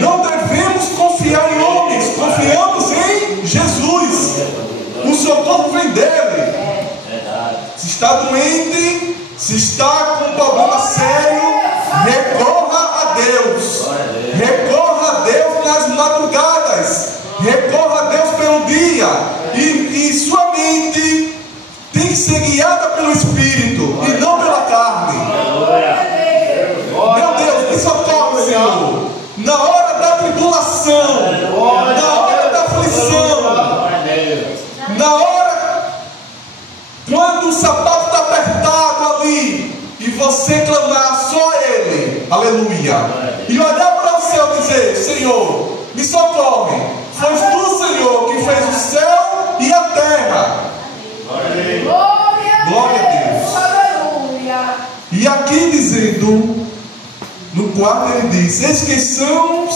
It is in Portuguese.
Não devemos confiar em homens, confiamos em Jesus. O socorro vem dele. Se está doente, se está com um problema sério, recorra a Deus. Recorra a Deus nas madrugadas. Recorra a Deus pelo dia. E sua mente tem que ser guiada pelo Espírito e não pela carne. Meu Deus, me socorre, Senhor. Na hora da tribulação, na hora da aflição, na hora quando o sapato está apertado ali e você clamar só a Ele, aleluia, e olhar para o céu e dizer: Senhor, me socorre. Foi tu, Senhor, que fez o céu e a terra. Glória a Deus. E aqui dizendo, no 4 ele diz: eis quem são